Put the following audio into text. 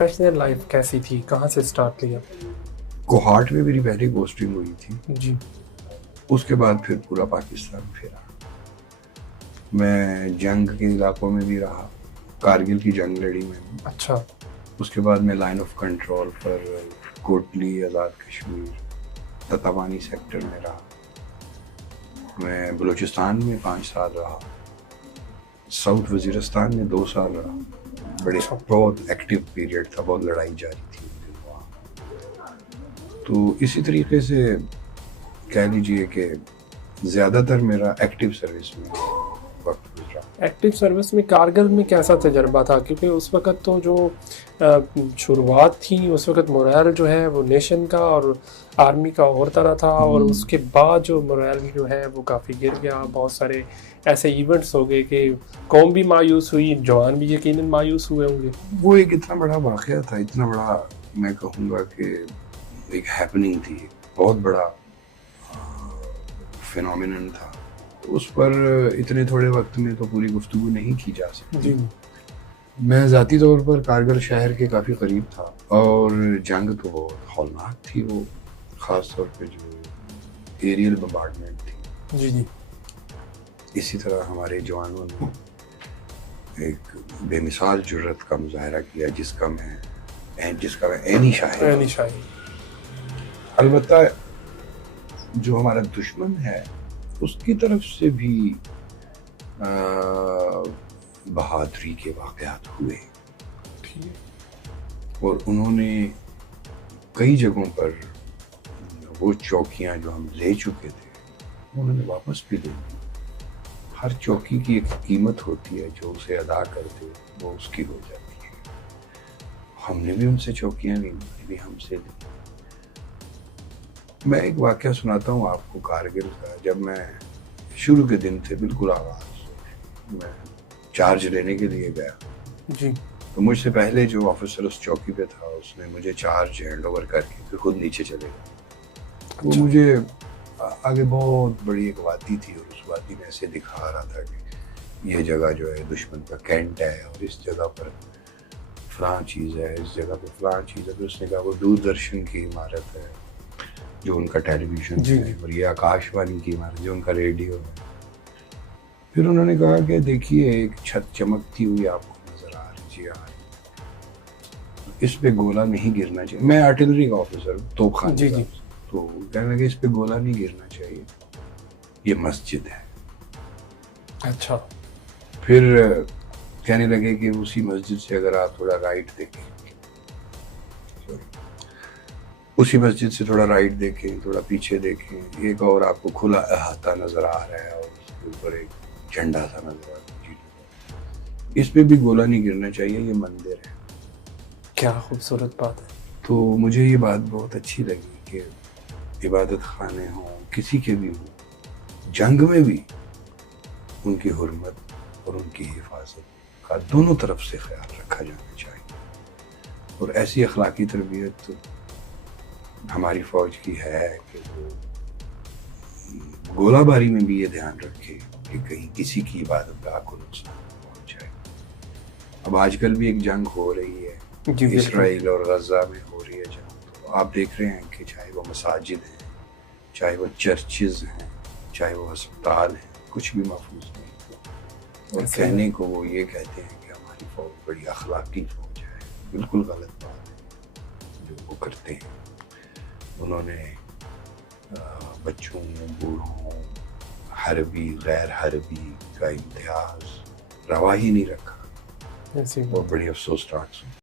Professional life कैसी थी, कहाँ से स्टार्ट लिया? कोहाट में मेरी पहली पोस्टिंग हुई थी। जी। उसके बाद फिर पूरा पाकिस्तान फिरा। मैं जंग के इलाकों में भी रहा, कारगिल की जंग लड़ी मैंने। अच्छा। उसके बाद मैं लाइन ऑफ कंट्रोल पर कोटली, आज़ाद कश्मीर, ततावानी सेक्टर में रहा। मैं बलूचिस्तान में 5 साल रहा, साउथ वजीरिस्तान में 2 साल रहा। बड़े बहुत एक्टिव पीरियड था, बहुत लड़ाई जारी थी उस दिन वहाँ। तो इसी तरीके से कह लीजिए कि ज़्यादातर मेरा एक्टिव सर्विस में वक्त गुजरा। एक्टिव सर्विस में कारगिल में कैसा तजर्बा था? क्योंकि उस वक्त तो जो शुरुआत थी, उस वक्त मोरल जो है वो नेशन का और आर्मी का और तरह था, और उसके बाद जो मोरल जो है वो काफ़ी गिर गया। बहुत सारे ऐसे इवेंट्स हो गए कि कौम भी मायूस हुई, जवान भी यकीनन मायूस हुए होंगे। वो एक इतना बड़ा वाक़या था, इतना बड़ा, मैं कहूँगा कि एक हैपनिंग थी, बहुत बड़ा फिनोमिनन था। उस पर इतने थोड़े वक्त में तो पूरी गुफ्तगू नहीं की जा सकती। जी। मैं ज़ाती तौर पर कारगिल शहर के काफ़ी करीब था, और जंग तो बहुत हौलनाक थी। वो ख़ास तौर पे जो एरियल बम्बार्डमेंट थी। जी जी। इसी तरह हमारे जवानों ने एक बेमिसाल जुर्रत का मुजाहरा किया, जिसका मैं ऐनी शाहिद। अलबत्ता जो हमारा दुश्मन है उसकी तरफ से भी बहादुरी के वाक़यात हुए, और उन्होंने कई जगहों पर वो चौकियां जो हम ले चुके थे उन्होंने वापस भी ले ली। हर चौकी की एक कीमत होती है, जो उसे अदा कर दे वो उसकी हो जाती है। हमने भी उनसे चौकियां ली, भी हमसे ली। मैं एक वाक़या सुनाता हूँ आपको कारगिल का। जब मैं शुरू के दिन थे, बिल्कुल आगाज़, मैं चार्ज लेने के लिए गया जी। तो मुझसे पहले जो ऑफिसर उस चौकी पे था उसने मुझे चार्ज हैंड ओवर करके फिर खुद नीचे चले गए। वो मुझे आगे बहुत बड़ी एक वादी थी, और उस वादी में ऐसे दिखा रहा था कि ये जगह जो है दुश्मन का कैंट है, और इस जगह पर फलां चीज़ है, इस जगह पर फलां चीज़ है। तो उसने कहा वो दूरदर्शन की इमारत है जो उनका टेलीविज़न है, और ये आकाशवाणी की इमारत जो उनका रेडियो है। फिर उन्होंने कहा कि देखिए एक छत चमकती हुई आपको नजर आ रही है, इस पे गोला नहीं गिरना चाहिए। मैं आर्टिलरी का ऑफिसर, तोपखाने जी जी। तो कहने लगे इस पे गोला नहीं गिरना चाहिए, ये मस्जिद है। अच्छा। फिर कहने लगे कि उसी मस्जिद से अगर आप थोड़ा राइट देखें, उसी मस्जिद से थोड़ा राइट देखें, थोड़ा पीछे देखें, एक और आपको खुला अहाता नजर आ रहा है, और उसके ऊपर एक झंडा सा नजर आ रहा है। इस पे भी गोला नहीं गिरना चाहिए, ये मंदिर है। क्या खूबसूरत बात है। तो मुझे ये बात बहुत अच्छी लगी कि इबादत खाने हों, किसी के भी हों, जंग में भी उनकी हुर्मत और उनकी हिफाजत का दोनों तरफ से ख्याल रखा जाना चाहिए। और ऐसी अखलाकी तरबियत हमारी फौज की है कि वो गोलाबारी में भी ये ध्यान रखे कि कहीं किसी की इबादत गाह को नुकसान न पहुंचाए। अब आजकल भी एक जंग हो रही है, इसराइल और गजा में हो रही है जंग। तो आप देख रहे हैं कि चाहे वो मसाजिद हैं, चाहे वो चर्चेज हैं, चाहे वो अस्पताल हैं, कुछ भी महफूज नहीं। और कहने को वो ये कहते हैं कि हमारी फौज बड़ी अखलाकी फौज है। बिल्कुल गलत बात है जो वो करते हैं। उन्होंने बच्चों, बूढ़ों, हरबी, गैर हरबी का इम्तियाज रवा ही नहीं रखा, और बड़ी अफसोसनाक